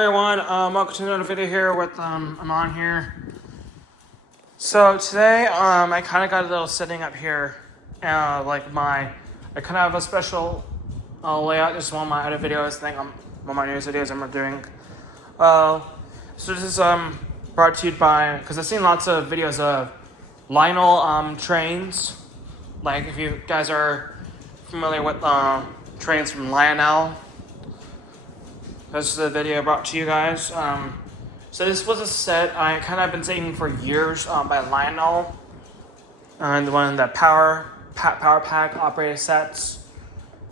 Everyone, welcome to another video here with I'm on here. So today I kind of got a little setting up here, I kind of have a special layout. This is one of my other videos. I think one of my newest videos I'm doing. So this is brought to you by, because I've seen lots of videos of Lionel trains. Like if you guys are familiar with trains from Lionel. This is a video brought to you guys. So this was a set I kind of been saving for years by Lionel, and the one of the power pack operated sets.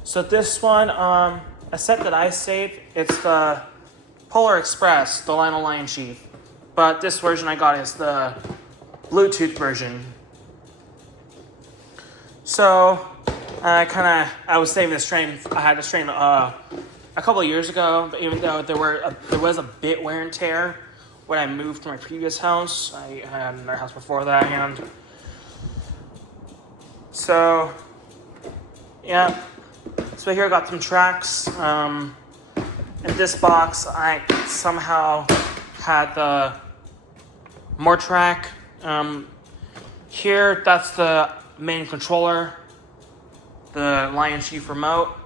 So this one, a set that I saved, it's the Polar Express, the Lionel LionChief. But this version I got is the Bluetooth version. So I was saving this train. I had this train a couple of years ago, but even though there was a bit wear and tear when I moved to my previous house. I had another house before that, and so yeah. So here I got some tracks. In this box, I somehow had the more track. Here, that's the main controller, the LionChief remote.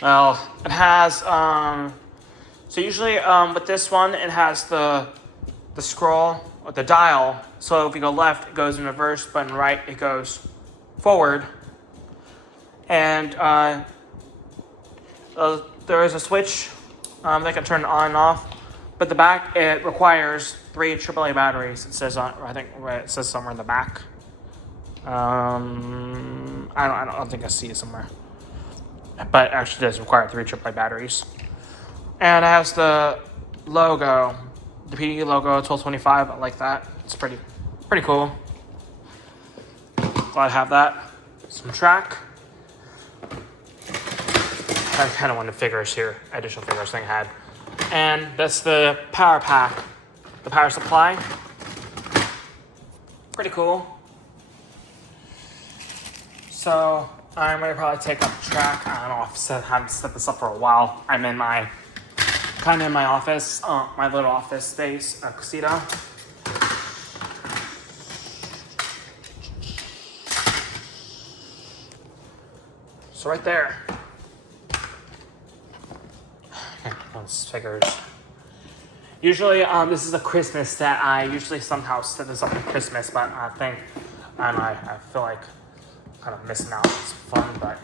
Well, it has, so usually with this one, it has the scroll, or the dial. So if you go left, it goes in reverse, but in right, it goes forward. And there is a switch that can turn on and off. But the back, it requires 3 AAA batteries. It says on, I think it says somewhere in the back. I don't think I see it somewhere. But it actually does require 3 AAA batteries. And it has the logo, the PD logo, 1225. I like that. It's pretty cool. Glad to have that. Some track. I kind of wanted figures here, additional figures thing I had. And that's the power pack, the power supply. Pretty cool. So I'm going to probably take up the track. I don't know, I haven't set this up for a while. I'm in my office, my little office space, casita. So right there. Those figures. Usually, this is a Christmas set. I usually somehow set this up for Christmas, but I feel like kind of missing out. It's fun, but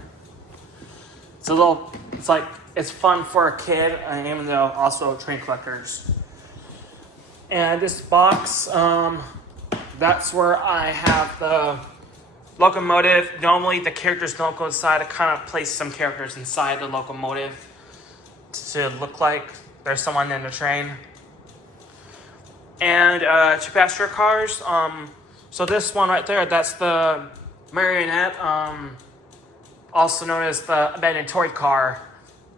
it's fun for a kid, even though also train collectors. And this box, that's where I have the locomotive. Normally the characters don't go inside. I kind of place some characters inside the locomotive to look like there's someone in the train. And 2 passenger cars. So this one right there, that's the marionette, also known as the abandoned toy car.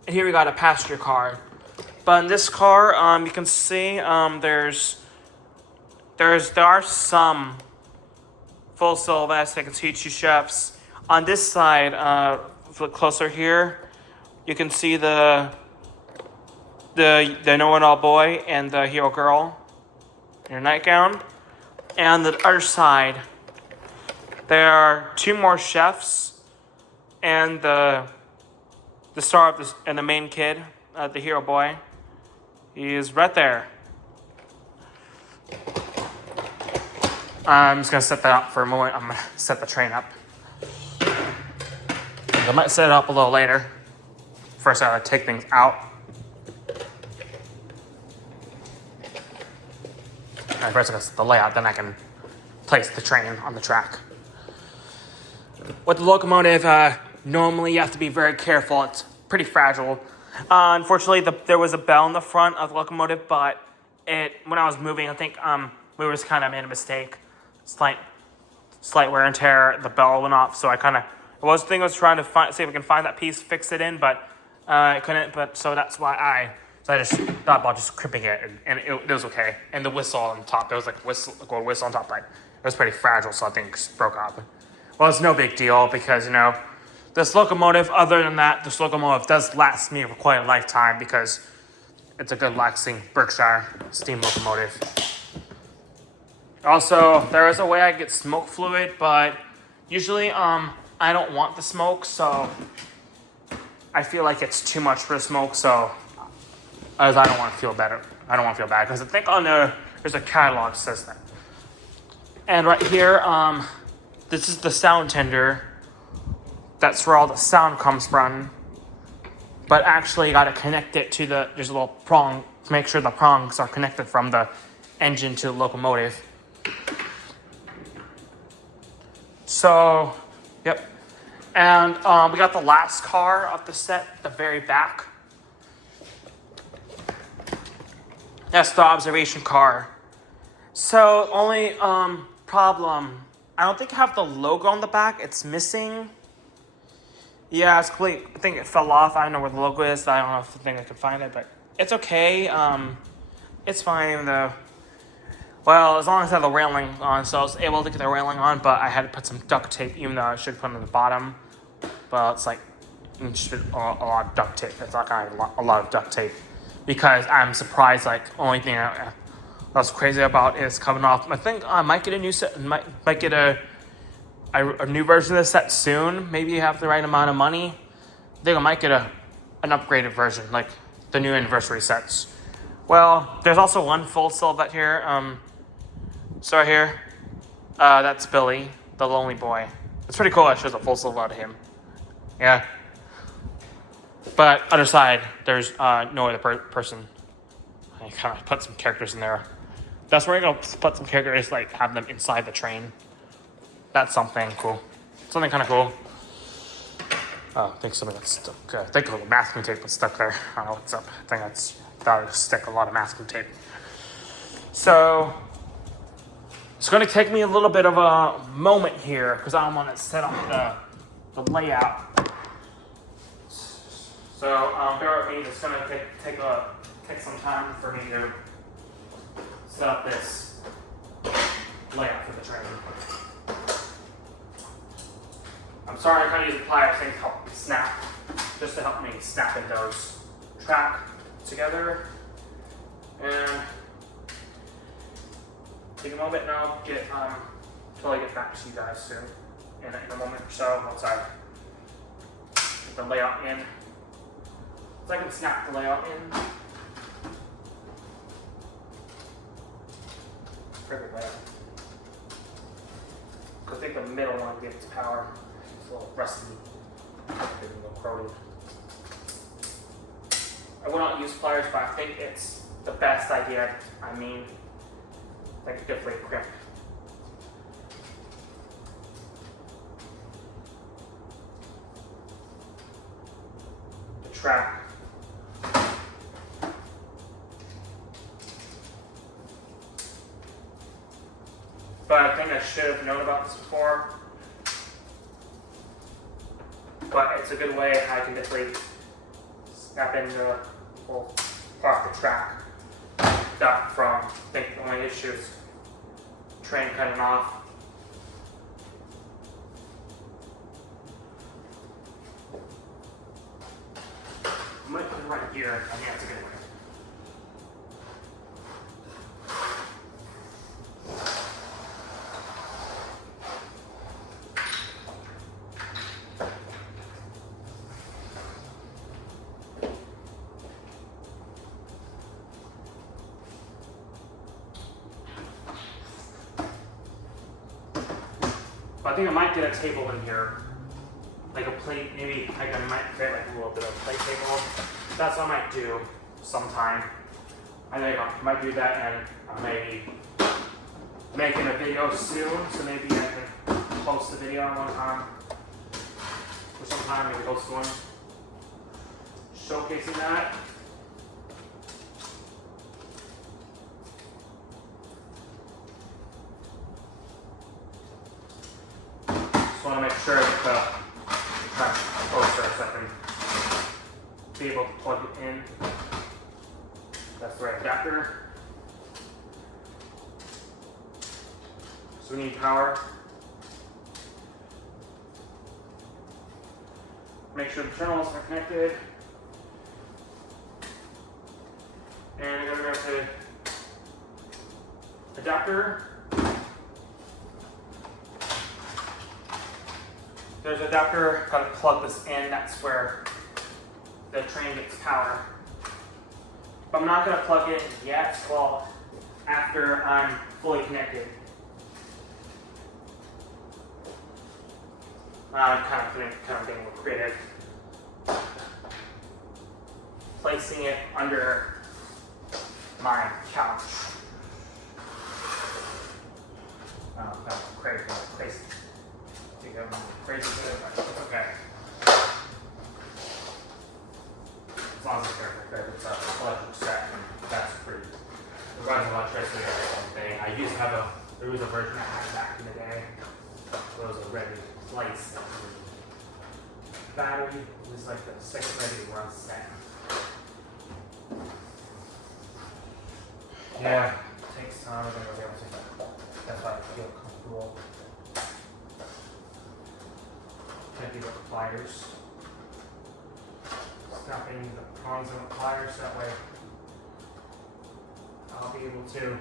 And here we got a passenger car. But in this car, you can see there are some full silhouettes that can see 2 chefs. On this side, look closer here, you can see the know-it-all boy and the hero girl in a nightgown. And the other side, there are 2 more chefs and the star of this, and the main kid, the hero boy. He is right there. I'm just gonna set that up for a moment. I'm gonna set the train up. I might set it up a little later. First, I gotta take things out. Alright, first I gotta set the layout, then I can place the train on the track. With the locomotive, normally you have to be very careful. It's pretty fragile. Unfortunately, there was a bell in the front of the locomotive, but when I was moving, I think we just kind of made a mistake. Slight wear and tear. The bell went off, so I was trying to see if I can find that piece, fix it in, but I couldn't. But so that's why I just thought about just crimping it, and it was okay. And the whistle on top, there was like a gold whistle on top, but it was pretty fragile, so I think it broke off. Well, it's no big deal because, this locomotive, other than that, this locomotive does last me for quite a lifetime because It's a good relaxing Berkshire steam locomotive. Also, there is a way I get smoke fluid, but usually I don't want the smoke, so I feel like it's too much for the smoke, so as I don't want to feel better. I don't want to feel bad, because I think on there's a catalog that says that. And right here, this is the sound tender. That's where all the sound comes from. But actually, you got to connect it to there's a little prong to make sure the prongs are connected from the engine to the locomotive. So, yep. And we got the last car of the set, the very back. That's the observation car. So, only problem, I don't think I have the logo on the back. It's missing. Yeah, it's complete. I think it fell off. I don't know where the logo is. I don't know if I can find it, but it's okay. It's fine though. Well, as long as I have the railing on, so I was able to get the railing on, but I had to put some duct tape, even though I should put it on the bottom. Well, it's like just a lot of duct tape. It's not kind of a lot of duct tape, because I'm surprised. Like, only thing I was crazy about is coming off. I think I might get a new set. Might get a new version of the set soon. Maybe you have the right amount of money. I think I might get an upgraded version, like the new anniversary sets. Well, there's also one full silhouette here. So right here, that's Billy, the lonely boy. It's pretty cool. It shows a full silhouette of him. Yeah. But other side, there's no other person. I kind of put some characters in there. That's where I'm gonna put some characters, like have them inside the train. That's something cool. Something kind of cool. Oh, I think something got stuck. I think a little masking tape was stuck there. I don't know what's up. I think thought I'd stick a lot of masking tape. So, it's going to take me a little bit of a moment here, because I want to set up the layout. So, bear with me. It's going to take some time for me to set up this layout for the train. I'm sorry, I kind of use the pliers thing to help me snap, just to help me snap in those track together. And take a moment and I'll get until I get back to you guys soon in a moment or so once I get the layout in. So I can snap the layout in. Perfect layout. I think the middle one gives power. It's a little rusty, a little corroded. I would not use pliers, but I think it's the best idea. I mean, I could definitely crimp. The track. But I think I should have known about this before. But it's a good way I can definitely snap in the whole part of the track. That from, I think the only issue is train cutting off. I might put it right here. I think that's a good way. I think I might get a table in here, like a plate. Maybe I might create like a little bit of a plate table. That's what I might do sometime. I think I might do that, and I may be making a video soon. So maybe I can post the video one time, or sometime maybe post one showcasing that. Just want to make sure that the track closer so I can be able to plug it in. That's the right adapter. So we need power. Make sure the terminals are connected. adapter. There's an adapter, gotta plug this in, that's where the train gets power. But I'm not gonna plug it yet, well, after I'm fully connected. I'm kind of getting a little creative. Placing it under my couch. Kind of crazy. I think I'm crazy good, but it's okay. As long as it's perfect, it's an electric set, and that's pretty. It runs electricity or something. There was a version I had back in the day. It was a ready place. Battery was like the second ready to run set. Yeah, it takes time. I think I'll be able to. That's why I feel comfortable. Can't do the pliers. Snapping the prongs on the pliers, that way I'll be able to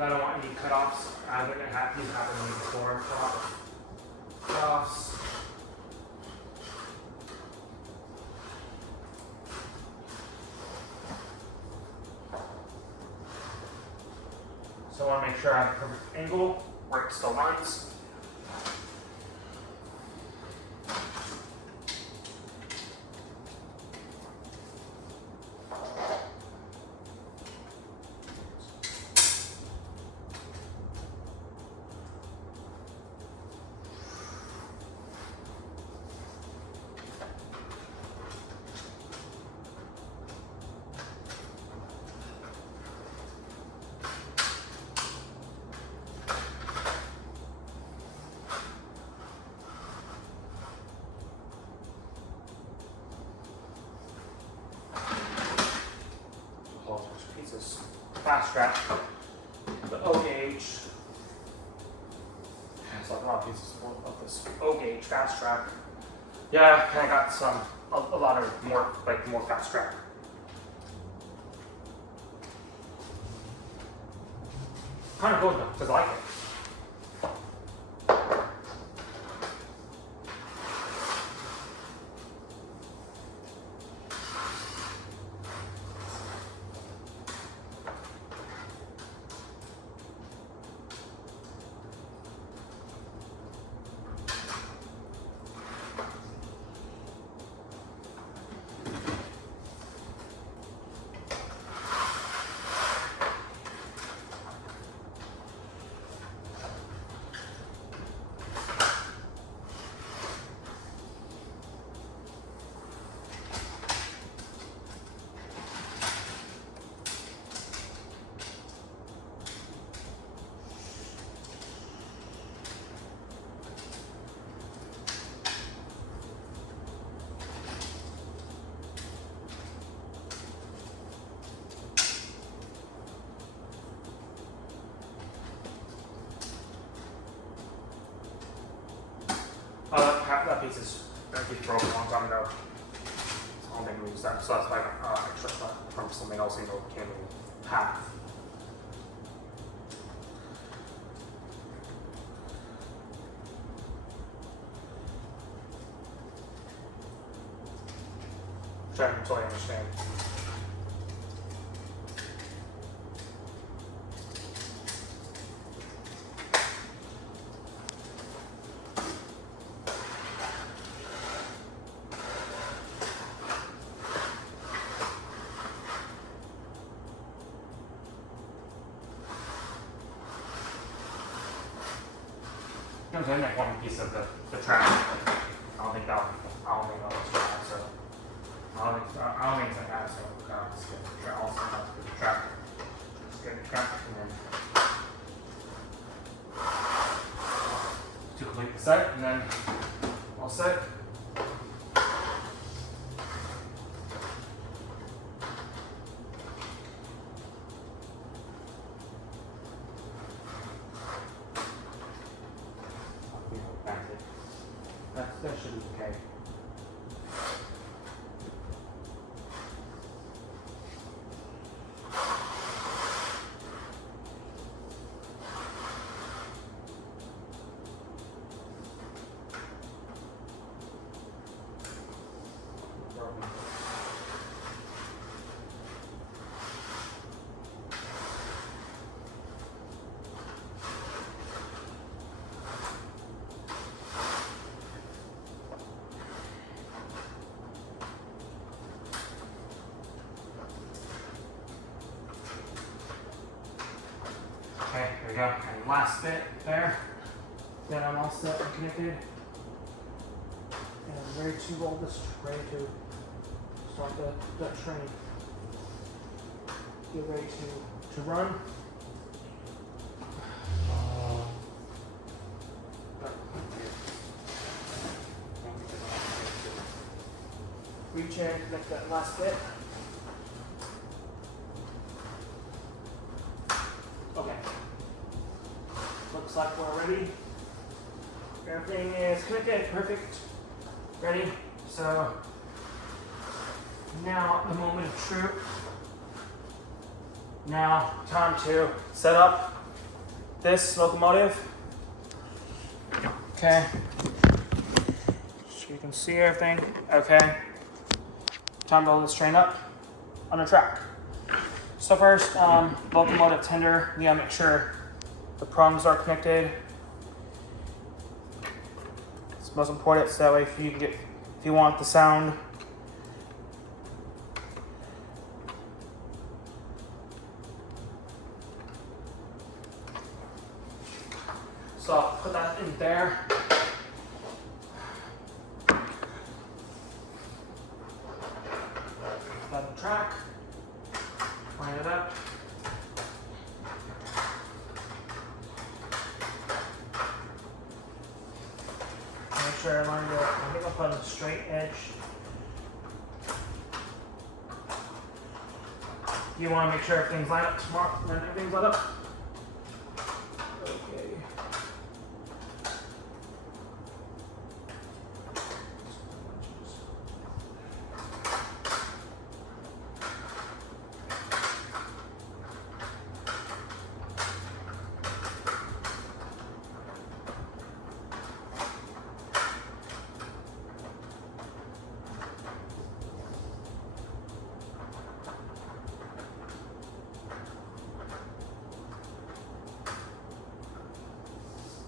I don't want any cutoffs. I think these happened to me before. Cutoffs. So I want to make sure I have a perfect angle where it still runs. Fast strap, the O gauge. So a lot of pieces of this O gauge fast strap. Yeah, I got a lot of more fast strap. Kind of cool though, because I like it. That piece broke a long time ago. So I don't think we use that. So that's why I got extra from something else and it came in half. Which I totally understand. There's only like one piece of the track. I don't think that'll track, so I don't think it's like that, so let's get the track also let's get the track. Let's get the track and then to complete the set and then all set. That should be okay. we go. And last bit there. Then I'm all set and connected. And I'm ready to roll this, ready to start the train. Get ready to run. Reach in, connect that last bit. Okay. Looks like we're ready. Everything is connected, perfect. Ready? So now the moment of truth. Now time to set up this locomotive. Okay. So you can see everything. Okay. Time to roll this train up on the track. So first, locomotive tender, we gotta make sure the prongs are connected. It's most important, so that way if you want the sound. So I'll put that in there. On the track, line it up. Make sure I lined it up. I think I'll put on the straight edge. You want to make sure everything's lined up tomorrow, and everything's lined up. Okay.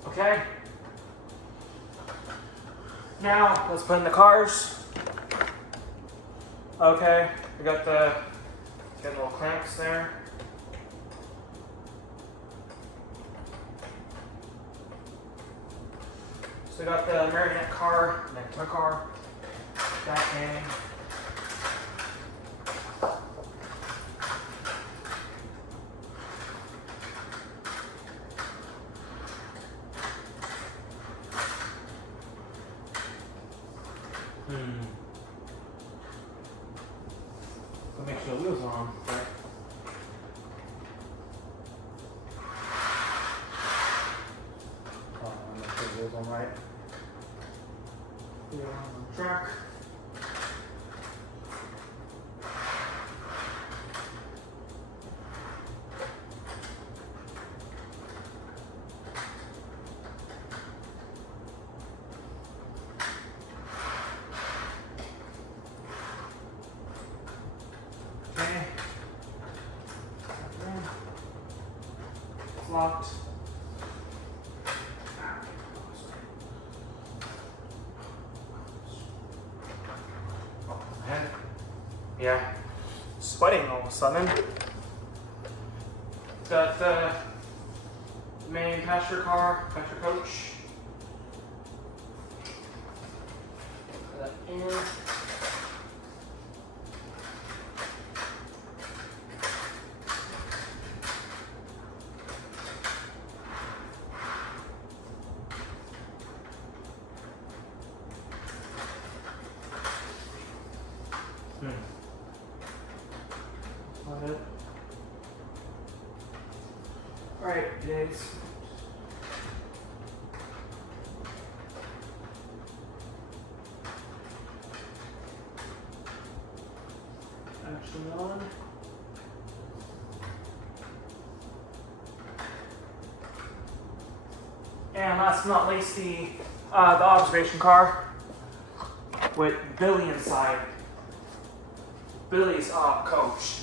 Okay. Now let's put in the cars. Okay, we got the little clamps there. So we got the marionette car, next to car, that in. So make sure the wheels are on, right? Make sure the wheels on right. We're on the track. Okay. It's locked. Head. Yeah. Sweating all of a sudden. Got the main passenger car, passenger coach. Put that in. Alright, it is. Action on. And last but not least, the observation car with Billy inside. Billy's coach.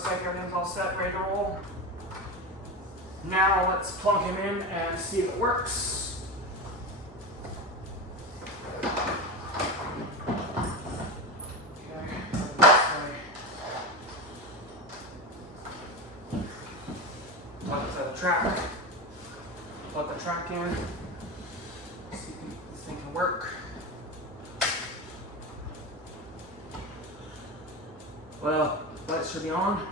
looks like everything's all set, ready to roll. Now let's plug him in and see if it works. Okay, plug it to the track. Plug the track in. See if this thing can work. Well, lights should be on.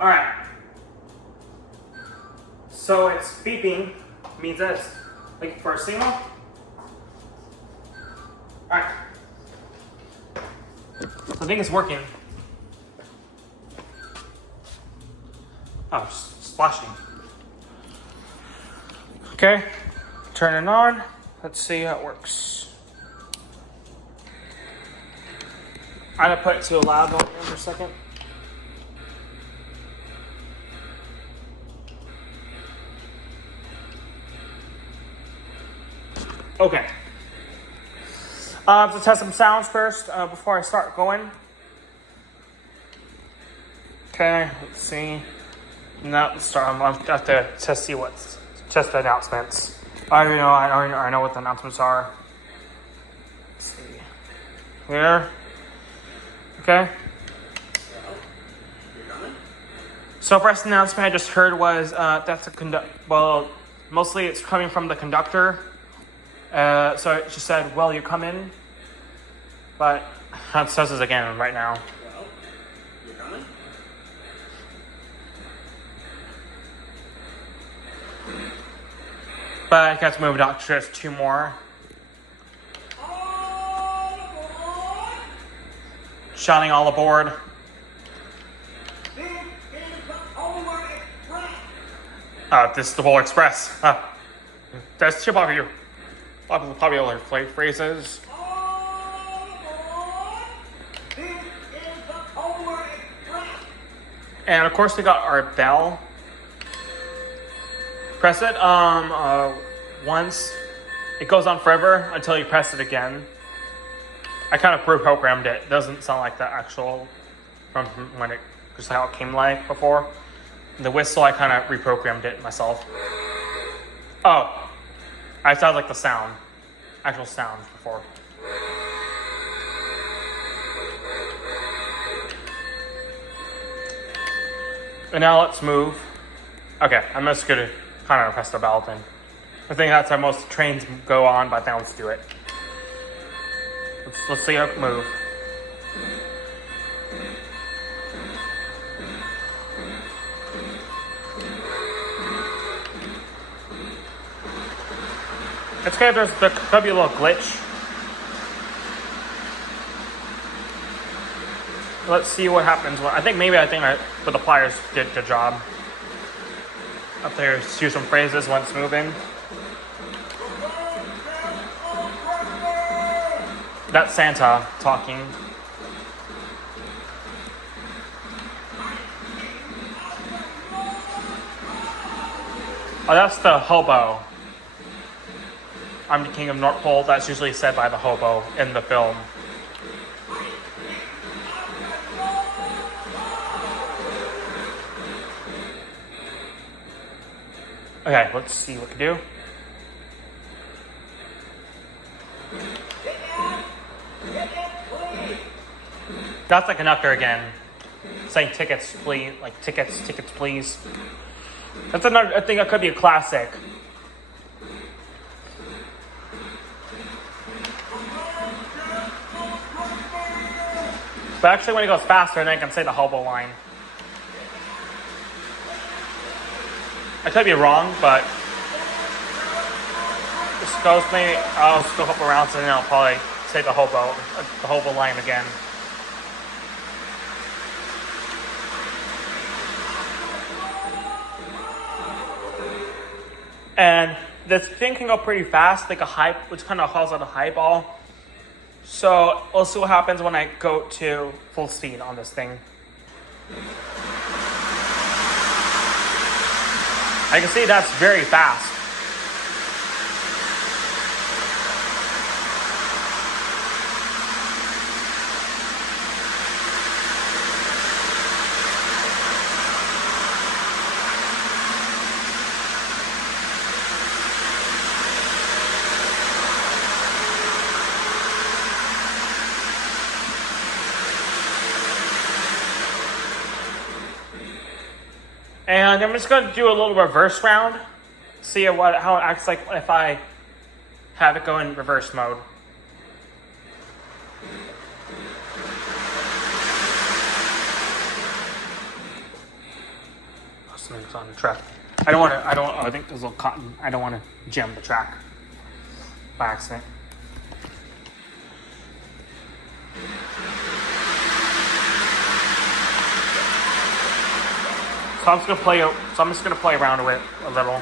All right. So it's beeping, means this. Looking for a signal. All right. So I think it's working. Oh, it's flashing. Okay, turn it on. Let's see how it works. I'm gonna put it to a loud volume for a second. Okay. To test some sounds first before I start going. Okay, let's see. No, let's start. I'm gonna have to test the announcements. I know what the announcements are. Let's see. Here. Okay. So first announcement I just heard was that's a mostly it's coming from the conductor. So it just said, "Well, you come in," but it says this again right now. Well, you're coming? But I guess moved out to just two more. All aboard! Shouting all aboard. This is the Polar Express. This is the Polar Express. That's two popular phrases. All aboard! This is the Polar Express. And of course we got our bell. Press it once. It goes on forever until you press it again. I kind of pre-programmed it. It doesn't sound like the actual from when it just how it came like before. The whistle I kind of reprogrammed it myself. Oh, I sound like the sound, actual sound before. And now let's move. Okay, I'm just gonna kind of press the bell thing. I think that's how most trains go on, but now let's do it. Let's see how it move. It's okay if there could be a little glitch. Let's see what happens. I think the pliers did a good job. Up there, use some phrases when it's moving. That's Santa talking. Oh, that's the hobo. I'm the king of North Pole. That's usually said by the hobo in the film. Okay, let's see what we can do. That's the conductor again, saying tickets, please, like tickets, please. That's another. I think that could be a classic. But actually, when it goes faster, then I can say the hobo line. I could be wrong, but just goes maybe I'll just go a couple rounds and then I'll probably say the hobo line again. And this thing can go pretty fast, like a hype, which kind of calls it a high ball. So we'll see what happens when I go to full speed on this thing. I can see that's very fast. And I'm just going to do a little reverse round. See how it acts like if I have it go in reverse mode. Something's on the track. I think there's a little cotton. I don't want to jam the track by accident. So I'm just gonna play around with it a little.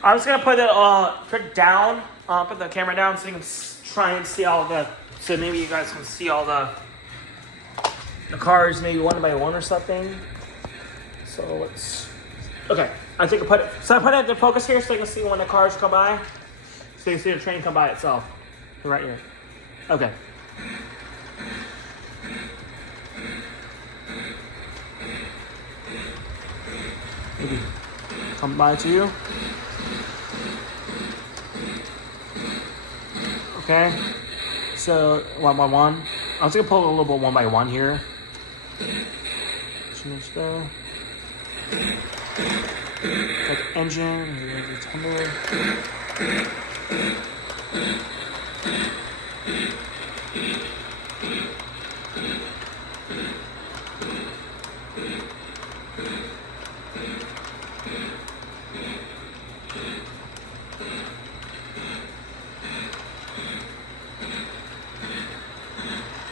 I'm just gonna put it trick down, put the camera down so you can try and see so maybe you guys can see all the cars maybe one by one or something. So let's, okay, I think I put it in focus here so you can see when the cars come by. So you can see the train come by itself, right here. Okay. Maybe come by to you. Okay, so one by one. I'm just gonna pull a little bit one by one here. Change there. Like engine, here's the tender.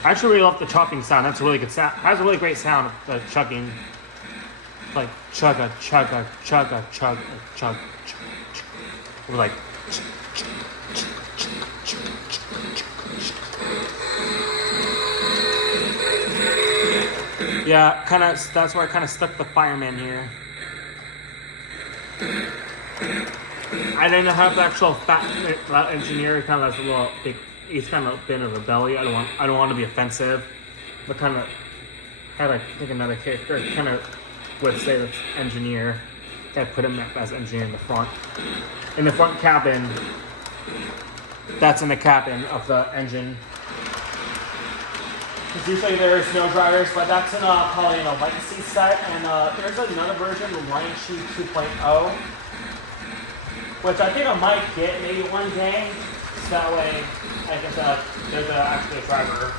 I actually really love the chopping sound. That's a really good sound. It has a really great sound, the chugging. Like chugga, chugga, chugga, chugga, chug, chug, chug. Like. Yeah, that's where I kind of stuck the fireman here. I didn't have the actual fat engineer. Kind of has a little big. He's kind of been a rebellion. I don't want to be offensive, but kind of had to think another character. Kind of would say that's engineer. I put him as engineer in the front. In the front cabin. That's in the cabin of the engine. Because usually there's no drivers, but that's in probably in a legacy set. And there's another version, the LionChief 2.0, which I think I might get maybe one day. So that way I can there's actually a driver.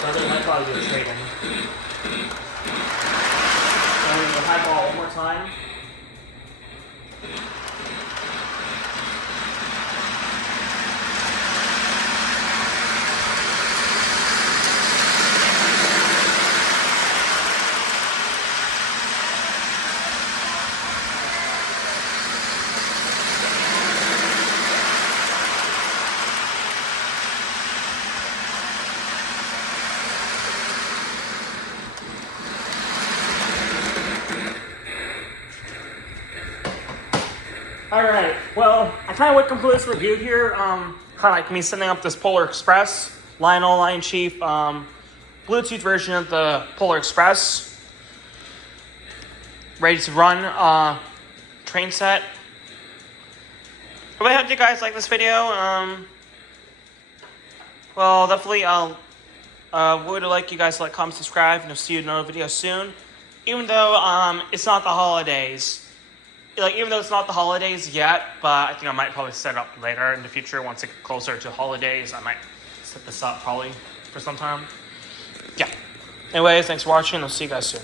So they might probably do a trade-in. And the high ball one more time. Alright, well, I kind of went complete this review here, kind of like me setting up this Polar Express, LionChief, Bluetooth version of the Polar Express. ready to run train set. I really hope you guys like this video. Well, definitely I'll would like you guys to like, comment, subscribe, and I'll see you in another video soon. Even though it's not the holidays. Even though it's not the holidays yet, but I think I might probably set it up later in the future. Once it gets closer to holidays, I might set this up probably for some time. Yeah. Anyways, thanks for watching. I'll see you guys soon.